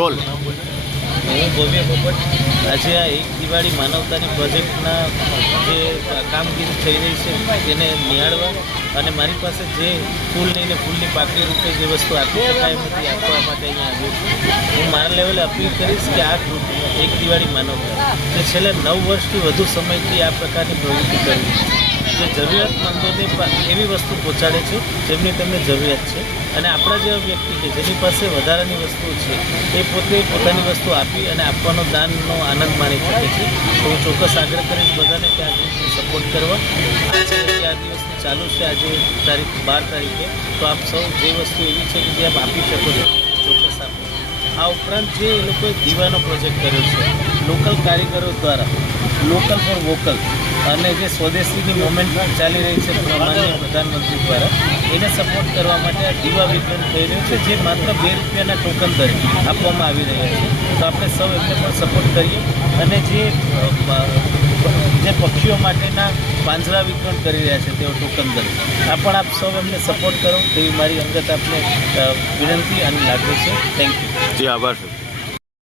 Role. હું ભવ્ય પોપટ. આજે આ એક દિવાળી માનવતાની પ્રોજેક્ટના જે કામગીરી થઈ રહી છે એને નિહાળવા અને મારી પાસે જે ફૂલની લઈને ફૂલની પાકડી રૂપે જે વસ્તુ આપી શકાય નથી, આપવા માટે અહીંયા આવ્યો છું. હું મારા લેવલે અપીલ કરીશ કે આ ગ્રુપ એક દિવાળી માનવતા. જે છેલ્લે નવ વર્ષથી વધુ સમયથી આ પ્રકારની પ્રવૃત્તિ કરવી જે જરૂરિયાતમંદોને એવી વસ્તુ પહોંચાડે છે, જેમની તેમને જરૂરિયાત છે. અને આપણા જેવા વ્યક્તિ કે જેની પાસે વધારાની વસ્તુ છે, એ પોતે પોતાની વસ્તુ આપી અને આપવાનો દાનનો આનંદ માણી શકે છે. તો હું ચોક્કસ આગ્રહ કરીશ બધાને કે આ સપોર્ટ કરવા. આ દિવસની ચાલુ છે, આજે તારીખ બાર તારીખે. તો આપ સૌ જે વસ્તુ એવી છે કે જે આપ આપી શકો છો, ચોક્કસ આપો. આ ઉપરાંત જે એ લોકોએ દીવાનો પ્રોજેક્ટ કર્યો છે લોકલ કારીગરો દ્વારા લોકલ ફોર વોકલ અને જે સ્વદેશીની મુવમેન્ટ ચાલી રહી છે માનનીય પ્રધાનમંત્રી દ્વારા એને સપોર્ટ કરવા માટે દીવા વિતરણ થઈ રહ્યું છે, જે માત્ર બે રૂપિયાના ટોકન દરે આપવામાં આવી રહ્યા છે. તો આપણે સૌ એમને પણ સપોર્ટ કરીએ અને જે જે પક્ષીઓ માટેના પાંજરા વિતરણ કરી રહ્યા છે તેઓ ટોકન દરે આ પણ આપ સૌ એમને સપોર્ટ કરો, તેવી મારી અંગત આપને વિનંતી અને લાગે છે. થેન્ક યુ જી, આભાર સર